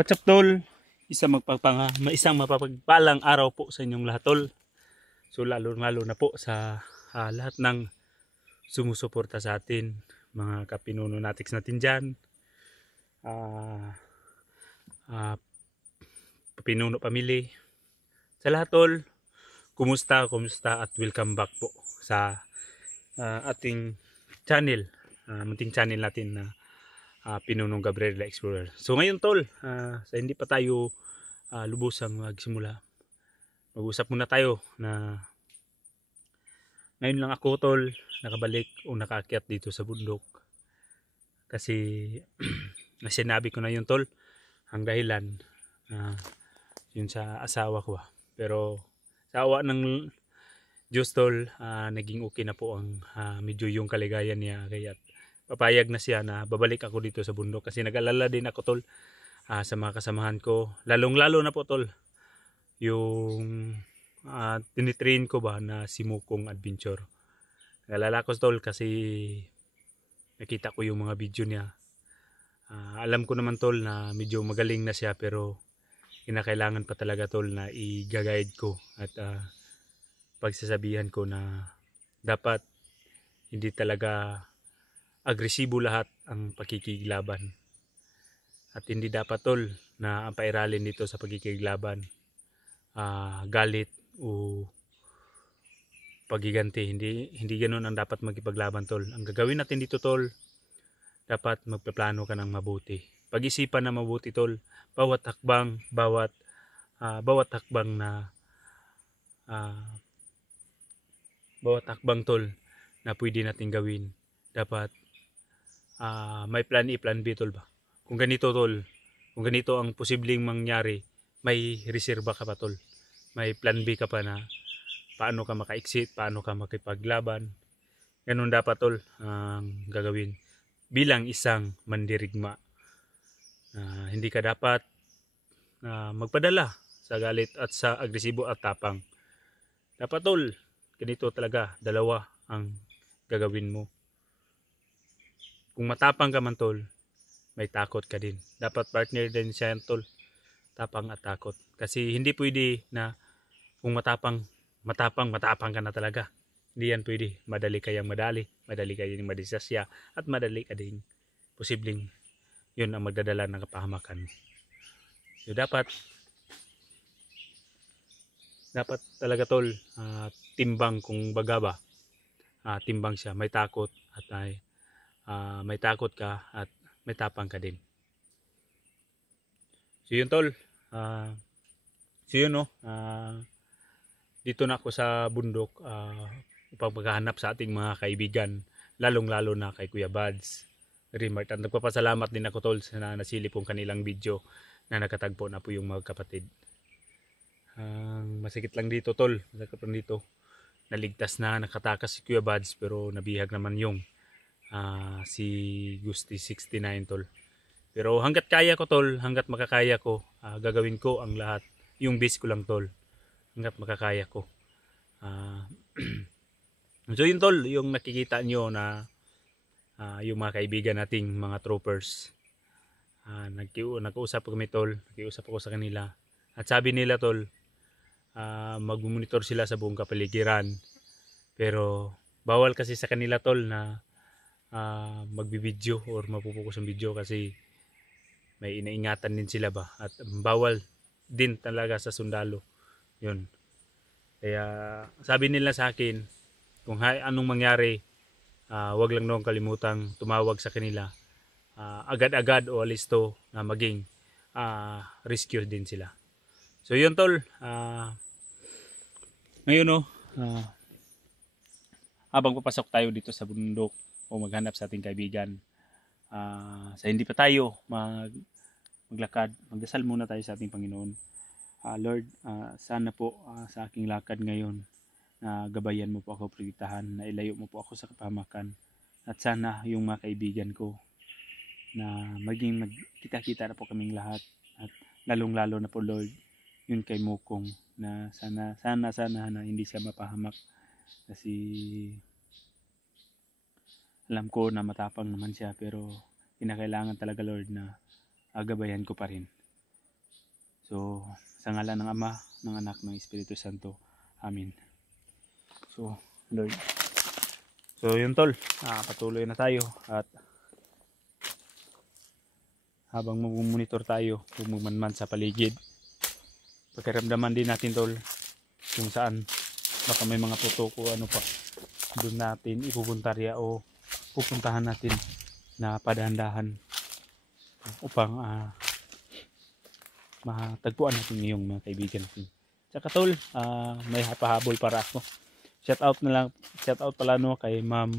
What's up tol? Isang mapapagpalang araw po sa inyong lahat tol. So lalo na po sa lahat ng sumusuporta sa atin, mga kapinuno natin dyan, uh, uh, Pinuno Family, sa lahat tol, kumusta at welcome back po sa ating channel, munting channel natin na Pinunong Gabriela Explorer. So ngayon tol, sa hindi pa tayo lubusang magsimula, mag-usap muna tayo na ngayon lang ako tol nakabalik o nakaakyat dito sa bundok kasi sinabi ko na yun tol, ang dahilan yun sa asawa ko pero sa awa ng Diyos tol, naging okay na po ang medyo yung kaligayan niya, kaya papayag na siya na babalik ako dito sa bundok kasi nag-alala din ako tol sa mga kasamahan ko, lalong-lalo na po tol yung tinitrain ko ba na si Mukong Adventure. Nag-alala ko tol kasi nakita ko yung mga video niya. Alam ko naman tol na medyo magaling na siya pero kinakailangan pa talaga tol na i-guide ko at pagsasabihan ko na dapat hindi talaga agresibo lahat ang pakikiglaban. At hindi dapat tol na ang pairalin dito sa pagkikiglaban galit o pagiganti. Hindi ganoon ang dapat magipaglaban tol. Ang gagawin natin dito tol, dapat magpaplano ka ng mabuti. Pag-isipan na mabuti tol, bawat hakbang, bawat hakbang na bawat hakbang tol na pwede natin gawin, dapat may plan A, plan B tol ba. Kung ganito tol, kung ganito ang posibleng mangyari, may reserba ka pa tol. May plan B ka pa na paano ka maka-exit, paano ka makipaglaban. Ganun dapat tol ang gagawin bilang isang mandirigma. Hindi ka dapat magpadala sa galit at sa agresibo at tapang. Dapat tol, ganito talaga, dalawa ang gagawin mo. Kung matapang ka man tol, may takot ka din. Dapat partner din siya tol, tapang at takot. Kasi hindi pwede na kung matapang ka na talaga. Hindi yan pwede. Madali kayang madali kayang madisasya, at madali ka din posibleng yun ang magdadala ng kapahamakan. So dapat talaga tol, timbang kung baga ba, timbang siya, may takot at may takot ka at may tapang ka din. So yun tol, so yun no, dito na ako sa bundok upang maghahanap sa ating mga kaibigan, lalong-lalo na kay Kuya Bads Rimart. At nagpapasalamat din ako tol na nasilip pong kanilang video na nakatagpo na po yung mga kapatid. Masikit lang dito tol, masikit lang dito, naligtas na, nakatakas si Kuya Bads pero nabihag naman yung si Gusti 69 tol. Pero hanggat kaya ko tol, hanggat makakaya ko, gagawin ko ang lahat. Yung base ko lang tol, hanggat makakaya ko. So yun tol, yung nakikita nyo na yung mga kaibigan nating mga troopers, nag-uusap kami tol, nag-uusap ako sa kanila. At sabi nila tol, mag-monitor sila sa buong kapaligiran. Pero bawal kasi sa kanila tol na magbibideo or mapupokus ang video kasi may inaingatan din sila ba, at bawal din talaga sa sundalo yun. Kaya sabi nila sa akin, kung anong mangyari, wag lang nung kalimutang tumawag sa kanila agad-agad o alisto na maging rescue din sila. So yun tol, ngayon no, habang papasok tayo dito sa bundok o maghanap sa ating kaibigan, sa hindi pa tayo maglakad, magdasal muna tayo sa ating Panginoon. Lord, sana po sa aking lakad ngayon na gabayan mo po ako, protektahan, na ilayo mo po ako sa kapahamakan, at sana yung mga kaibigan ko na maging magkita-kita na po kaming lahat, at lalong-lalo na po Lord yun kay Mukong, na sana na hindi siya mapahamak kasi alam ko na matapang naman siya pero kinakailangan talaga Lord na gabayan ko pa rin. So, sa ngalan ng Ama, ng Anak, ng Espiritu Santo. Amen. So, Lord. So, yun tol. Patuloy na tayo. At habang mag-monitor tayo, magmanman sa paligid, pagkaramdaman din natin tol kung saan baka may mga putok o ano pa doon natin ipupuntarya o pupuntahan natin na padahan-dahan upang matagpuan natin yung mga kaibigan natin. Tsaka tol, may pahabol para ako. Shout out pala no kay Ma'am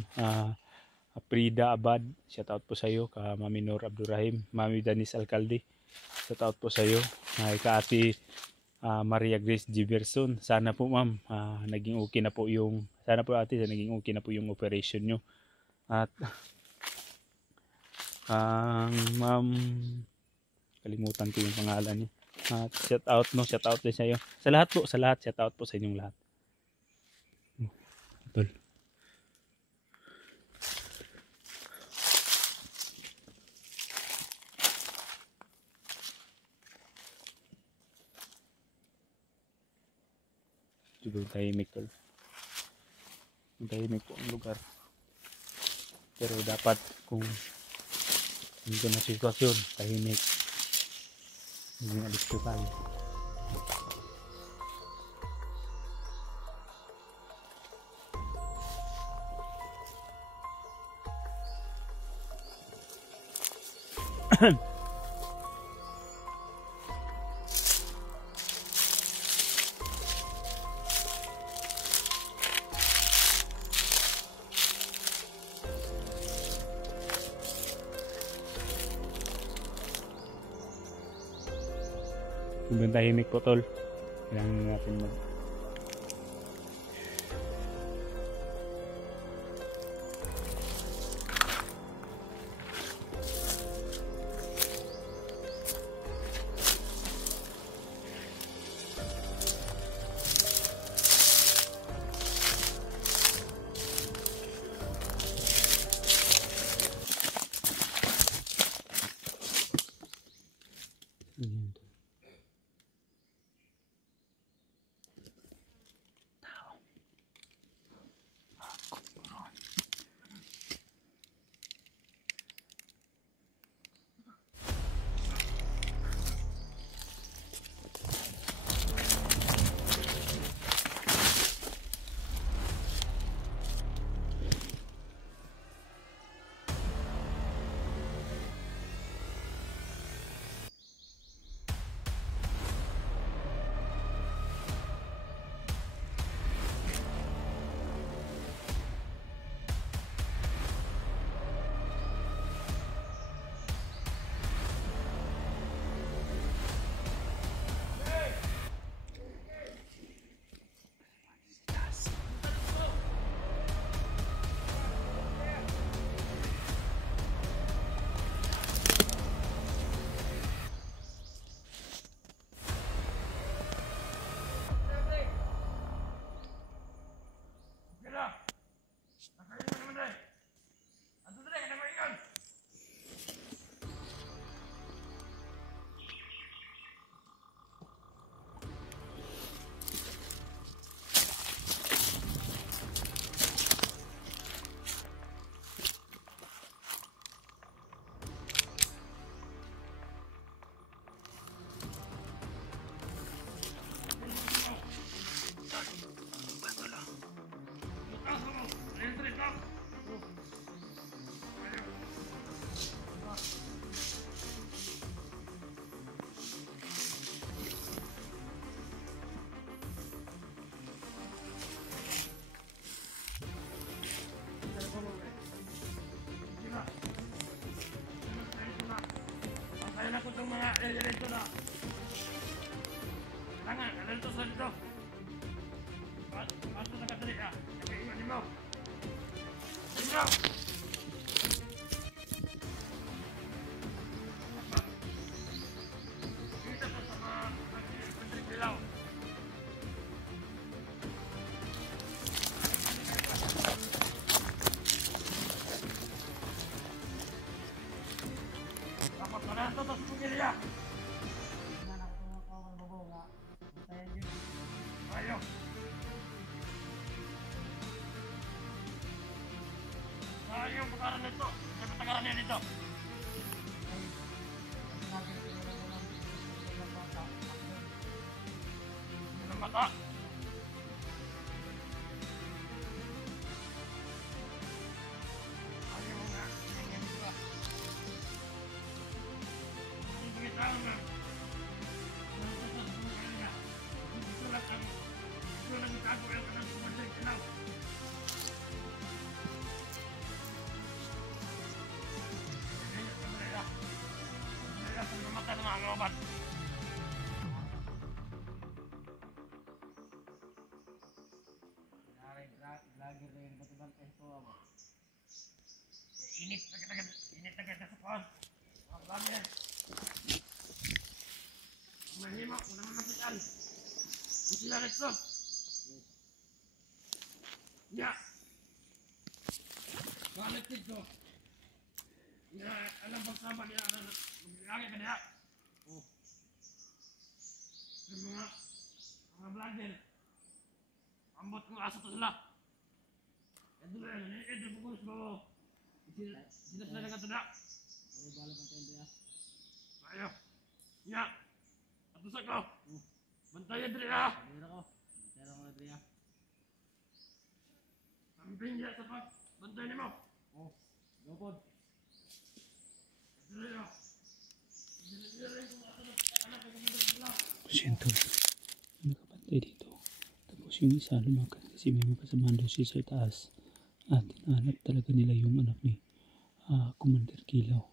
Prida Abad. Shout out po sa iyo ka Mami Nor Abdurrahim, Mami Danis Alcalde. Shout out po sa iyo ka Ate Maria Grace Giverson. Sana po ma'am naging okay na po yung naging okay na po yung operation nyo. At ma'am, kalimutan ko yung pangalan niya. Shout out din sa iyo. Sa lahat, shout out po sa inyong lahat. Tol. Siguro tahimik tol. Tahimik po ang lugar. Pero dapat kung hindi na sitwasyon, tahimik. Hindi alis po tayo. Sobrang tahimik po tol. Kailangan natin mag Diretso na. Kailangan, ganito sa dito. Bato na kadali ka. Nagaiwanin mo. Dito! Dito sa sama ng Pilaw. Dapat na ito sa pumilya. dito. Ano mata? Ayaw mo nga. Ganyan ko. Hindi tao na. Ito lang itago yung kanang kumanday ka lang. Kaya sa mata ng mga lobat. Init na kita sa pohon. Mga vlogger. Mahima, wala naman napitan. Kung sila rito. Ya. Balik dito. Ya, alam bang sama niya. Maglagay ka niya. Yung mga vlogger. Ambot kong aso to sila. Ito pagkulis mo. Sila sila nagkatanda. Ayo. Ya. Atusak ko. Bantayan diri ha. Samping dia sa pag bantay nimo. Gopod. Diri ha. Diri ko anak ko mga Siyento, nakapantay dito. Tapos yung isa lumakan kasi may mga kasamahan daw siya sa taas. At tinahanap talaga nila yung anak ni Commander Kilaw.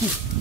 Huh.